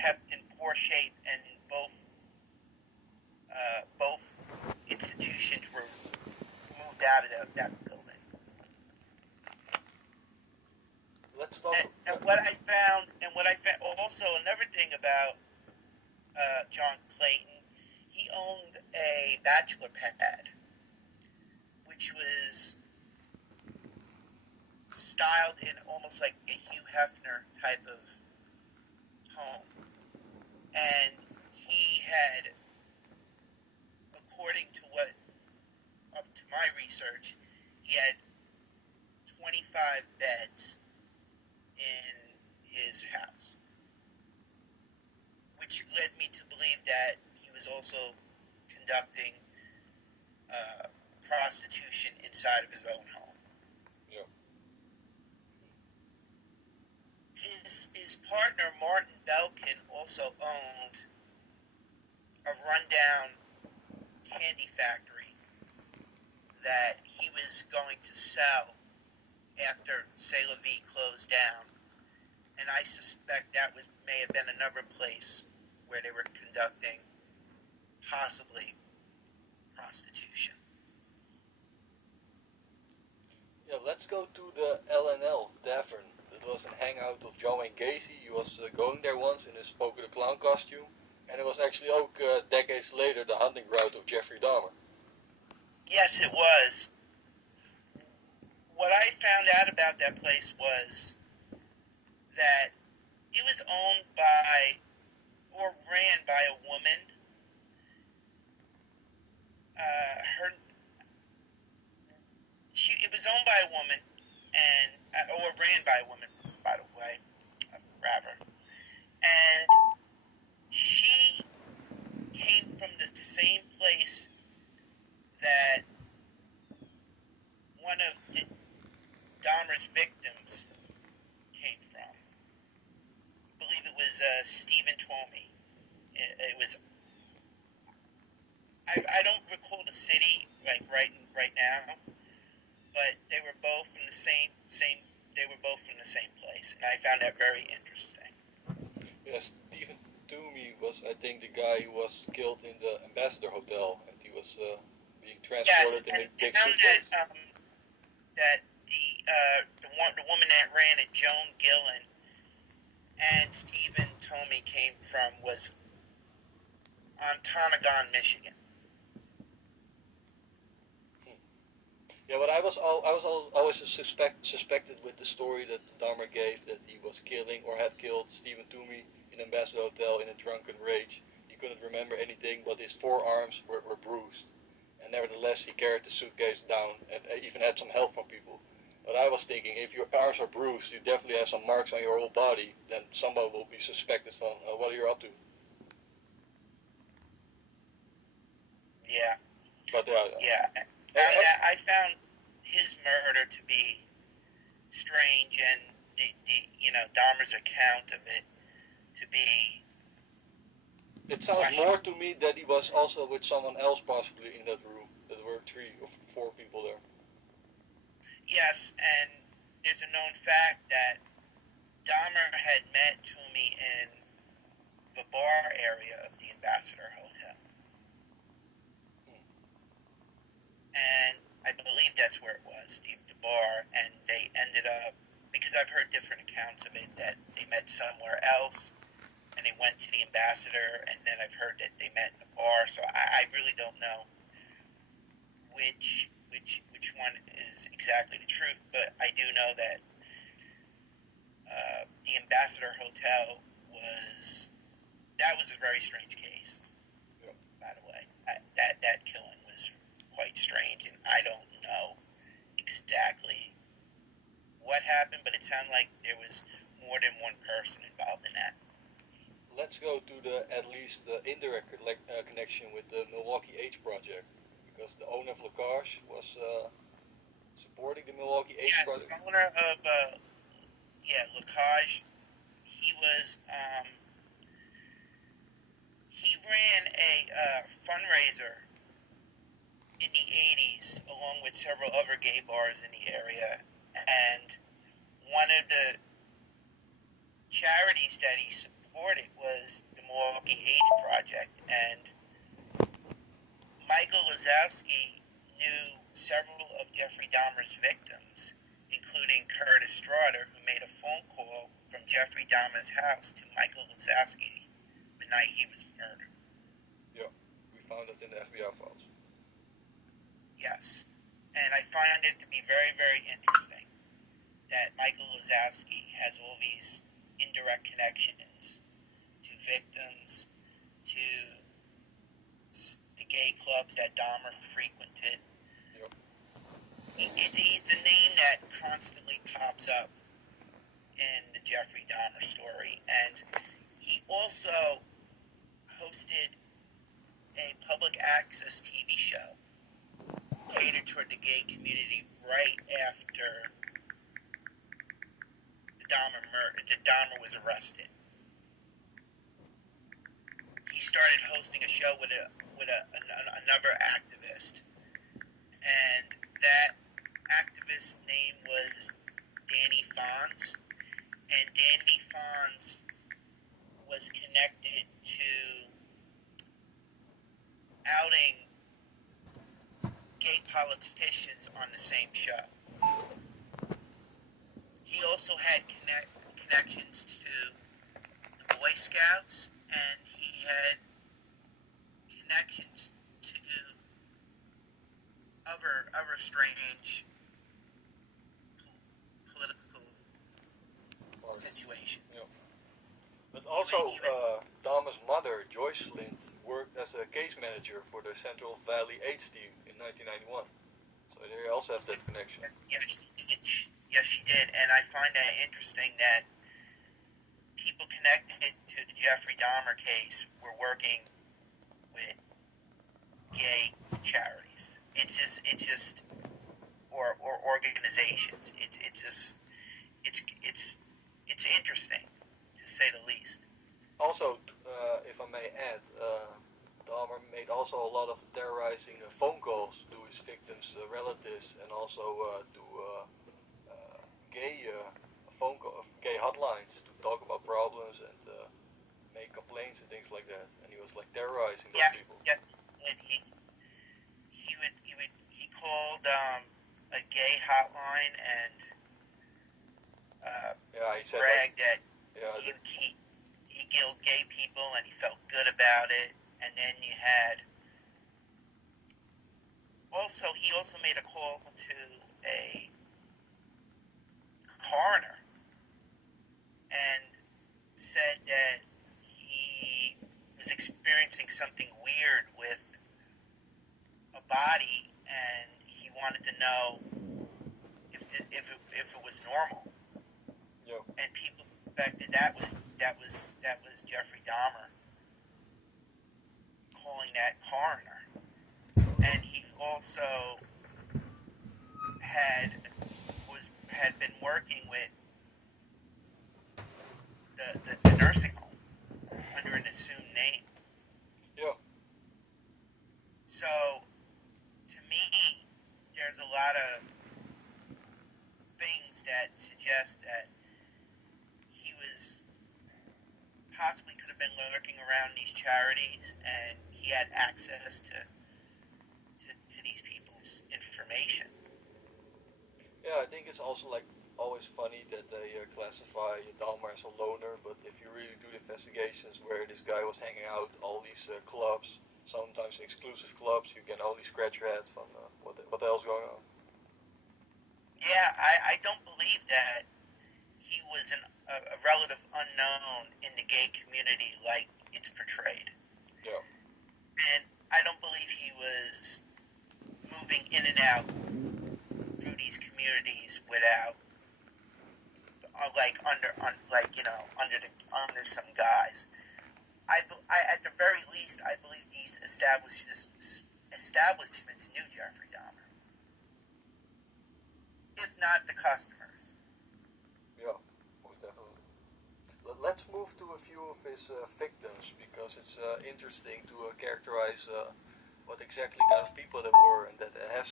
kept in poor shape, and both institutions were moved out of that building. Let's talk. And what I found also another thing about John Clayton, he owned a bachelor pad, which was styled in almost like a Hugh Hefner type of home. And he had, according to up to my research, he had 25 beds in his house, which led me to believe that he was also conducting prostitution inside of his own home. Yeah. His partner, Martin Belkin, also owned a rundown candy factory that he was going to sell after C'est La Vie closed down. And I suspect that may have been another place where they were conducting possibly prostitution. Yeah, let's go to the L&L Tavern. It was a hangout of John Wayne Gacy. He was going there once in his Poker the Clown costume. And it was actually decades later the hunting ground of Jeffrey Dahmer. Yes, it was. What I found out about that place was that it was owned by or ran by a woman. It was owned by a woman, and or ran by a woman, by the way, rather. And she came from the same place that one of Dahmer's victims came from. I believe it was Stephen Twomey. It was. I don't recall the city like right now, but they were both from the same. They were both from the same place, and I found that very interesting. Yes, Stephen Toomey was, I think, the guy who was killed in the Ambassador Hotel, and he was being transported in a big suitcase. That the woman that ran it, Joan Gillen, and Stephen Toomey came from was on Tonagon, Michigan. Yeah, but I was always suspected with the story that Dahmer gave that he was killing or had killed Stephen Toomey in Ambassador Hotel in a drunken rage. He couldn't remember anything, but his forearms were bruised. And nevertheless, he carried the suitcase down and even had some help from people. But I was thinking, if your arms are bruised, you definitely have some marks on your whole body, then someone will be suspected from what you're up to. Yeah. But yeah. I found his murder to be strange, and Dahmer's account of it to be. It sounds more to me that he was also with someone else possibly in that room. There were 3 or 4 people there. Yes, and there's a known fact that Dahmer had met Toomey in the bar area of the Ambassador Hotel. And I believe that's where it was, the bar, and they ended up, because I've heard different accounts of it, that they met somewhere else, and they went to the Ambassador, and then I've heard that they met in a bar, so I really don't know which one is exactly the truth, but I do know that the Ambassador Hotel was a very strange case, by the way. That killing was quite strange, and I don't know exactly what happened, but it sounded like there was more than one person involved in that. Let's go to the at least indirect connection with the Milwaukee AIDS Project, because the owner of Lacage was supporting the Milwaukee AIDS Project. Yes, the owner of Lacage. He was he ran a fundraiser in the 80s along with several other gay bars in the area, and one of the charity charities that he supported was the Milwaukee AIDS Project, and Michael Lazowski knew several of Jeffrey Dahmer's victims, including Curtis Straughter, who made a phone call from Jeffrey Dahmer's house to Michael Lazowski the night he was murdered. Yeah, we found it in the FBI files. Yes. And I find it to be very, very interesting that Michael Lazowski has all these indirect connections to victims, to the gay clubs that Dahmer frequented. Yep. It's a name that constantly pops up in the Jeffrey Dahmer story. And he also hosted a public access TV show catered toward the gay community right after the Dahmer was arrested. He started hosting a show with another activist, and that activist's name was Danny Fonz, and Danny Fonz was connected to outing gay politicians on the same show. He also had connections to the Boy Scouts, and he had connections to other strange political situations. Yeah. But also, Dahmer's mother, Joyce Lind, worked as a case manager for the Central Valley AIDS team in 1991. So they also have that connection. Yes, she did. And I find that interesting that people connected to the Jeffrey Dahmer case were working with gay charities. It's just or organizations. It's interesting, to say the least. Also, if I may add, Dahmer made also a lot of terrorizing phone calls to his victims' relatives, and also to gay hotlines to talk about problems and make complaints and things like that. And he was like terrorizing those people. Yes, and he called a gay hotline and he said bragged like, that he killed gay people and he felt good about it. And then you had he also made a call to a coroner and said that he was experiencing something weird with a body, and he wanted to know if it was normal. Yeah. And people suspected that was Jeffrey Dahmer calling that coroner. And he also had been working with the nursing home under an assumed name. Yeah. So, to me, there's a lot of things that suggest that he was possibly could have been lurking around these charities, and he had access to these people's information. Yeah, I think it's also like always funny that they classify Dahmer as a loner, but if you really do investigations where this guy was hanging out all these clubs, sometimes exclusive clubs, you can only scratch your head from what the hell's going on. Yeah, I don't believe that he was a relative unknown in the gay community like it's portrayed. Yeah. And I don't believe he was moving in and out through these communities without, under some guise. At the very least, I believe these establishments knew Jeffrey Dahmer, if not the customers. Yeah, most definitely. Let's move to a few of his victims, because it's interesting to characterize what exactly kind of people they were, and that have